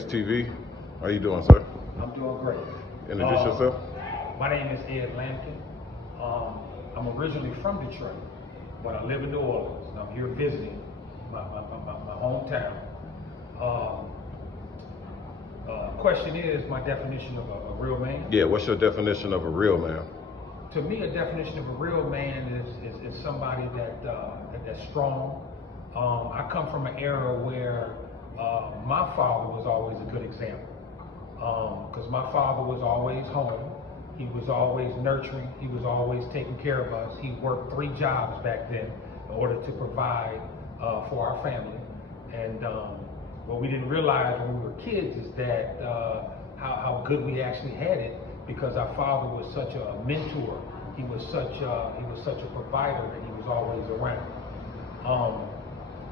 TV. How you doing, sir? I'm doing great. Introduce yourself. My name is Ed Lampkin. I'm originally from Detroit, but I live in New Orleans, and I'm here visiting my hometown. Question is my definition of a real man. Yeah, what's your definition of a real man? To me, a definition of a real man is somebody that's strong. I come from an era where my father was always a good example, because my father was always home. He was always nurturing. He was always taking care of us. He worked 3 jobs back then in order to provide for our family. And what we didn't realize when we were kids is that how good we actually had it, because our father was such a mentor. He was such a provider, and he was always around.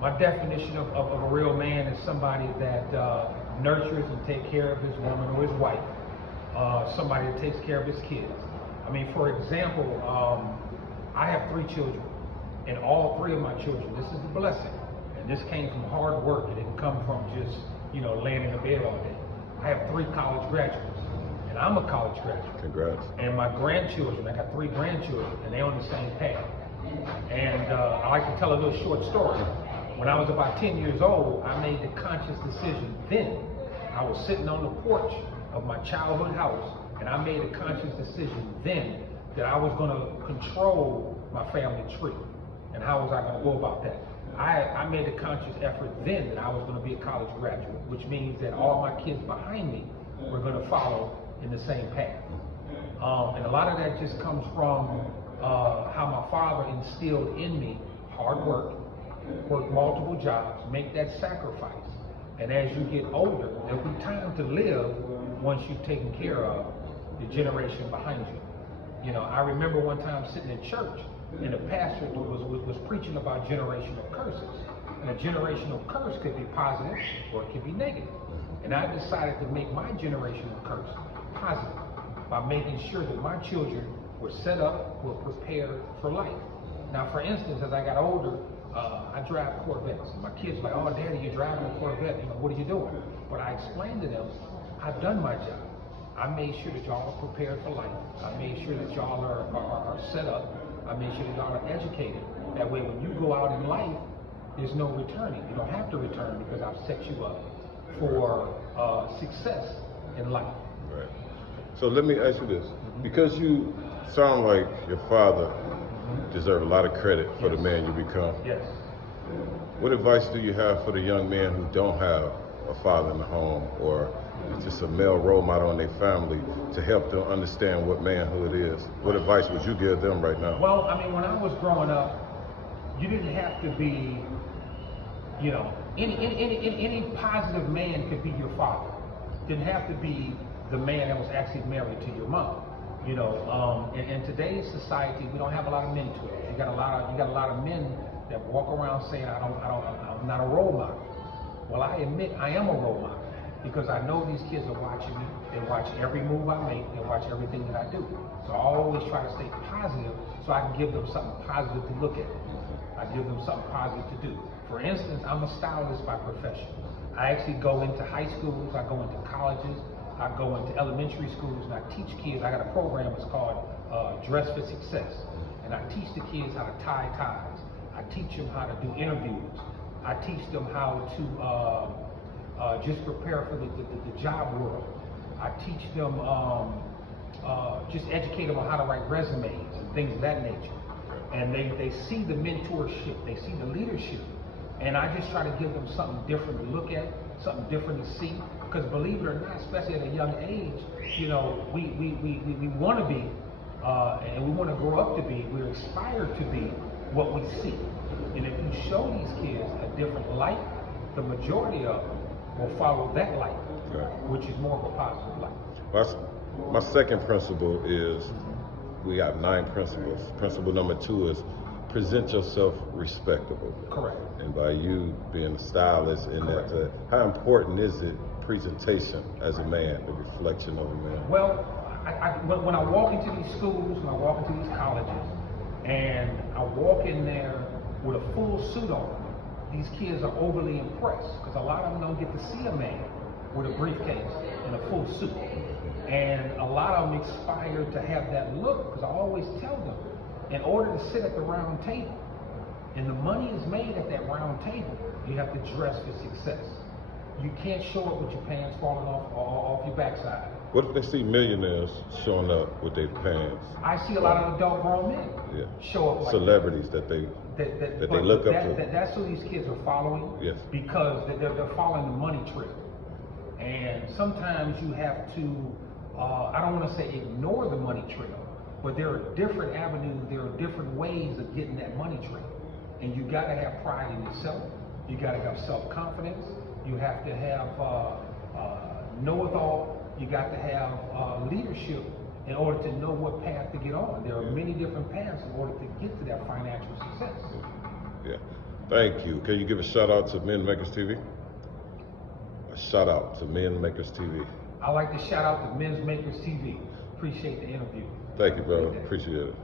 My definition of a real man is somebody that nurtures and takes care of his woman or his wife. Somebody that takes care of his kids. I mean, for example, I have 3 children, and all 3 of my children, this is a blessing, and this came from hard work. It didn't come from just, laying in a bed all day. I have 3 college graduates, and I'm a college graduate. Congrats. And my grandchildren, I got 3 grandchildren, and they're on the same path. And I like to tell a little short story. When I was about 10 years old, I made the conscious decision then. I was sitting on the porch of my childhood house, and I made a conscious decision then that I was going to control my family tree. And how was I going to go about that? I made a conscious effort then that I was going to be a college graduate, which means that all my kids behind me were going to follow in the same path. And a lot of that just comes from how my father instilled in me hard work multiple jobs, make that sacrifice. And as you get older, there'll be time to live once you've taken care of the generation behind you. I remember one time sitting in church, and the pastor was preaching about generational curses. And a generational curse could be positive or it could be negative. And I decided to make my generational curse positive by making sure that my children were set up, were prepared for life. Now, for instance, as I got older, I drive Corvettes. My kids are like, "Oh, Daddy, you're driving a Corvette. What are you doing?" But I explained to them, I've done my job. I made sure that y'all are prepared for life. I made sure that y'all are set up. I made sure that y'all are educated. That way, when you go out in life, there's no returning. You don't have to return because I've set you up for success in life. Right. So let me ask you this. Because you sound like your father deserve a lot of credit for the man you become. Yes. What advice do you have for the young men who don't have a father in the home, or just a male role model in their family, to help them understand what manhood is? What advice would you give them right now? Well, I mean, when I was growing up, you didn't have to be, any positive man could be your father. Didn't have to be the man that was actually married to your mom. In today's society, we don't have a lot of mentors. You got a lot of men that walk around saying, I'm not a role model. Well, I admit I am a role model, because I know these kids are watching me. They watch every move I make. They watch everything that I do. So I always try to stay positive so I can give them something positive to look at. I give them something positive to do. For instance, I'm a stylist by profession. I actually go into high schools. I go into colleges. I go into elementary schools, and I teach kids. I got a program, it's called Dress for Success. And I teach the kids how to tie ties. I teach them how to do interviews. I teach them how to just prepare for the job world. I teach them, just educate them on how to write resumes and things of that nature. And they see the mentorship, they see the leadership. And I just try to give them something different to look at, something different to see. Because believe it or not, especially at a young age, we want to be, and we want to grow up to be, we're inspired to be what we see. And if you show these kids a different light, the majority of them will follow that light, which is more of a positive light. My second principle is, we got 9 principles. Principle number 2 is present yourself respectable. Correct. And by you being a stylist, in that, how important is it, presentation as a man, the reflection of a man? Well, when I walk into these schools, when I walk into these colleges, and I walk in there with a full suit on, these kids are overly impressed, because a lot of them don't get to see a man with a briefcase and a full suit. And a lot of them aspire to have that look, because I always tell them, in order to sit at the round table, and the money is made at that round table, you have to dress for success. You can't show up with your pants falling off your backside. What if they see millionaires showing up with their pants? I see a lot of adult grown men show up like celebrities that they look up to. That's who these kids are following. Yes. Because they're following the money trail. And sometimes you have to, I don't want to say ignore the money trail, but there are different avenues, there are different ways of getting that money trail. And you got to have pride in yourself. You got to have self-confidence. You have to have know-it-all. You got to have leadership in order to know what path to get on. There are many different paths in order to get to that financial success. Yeah. Thank you. Can you give a shout out to Men Makers TV? A shout out to Men Makers TV. I like to shout out to Men's Makers TV. Appreciate the interview. Thank you, brother. Appreciate it.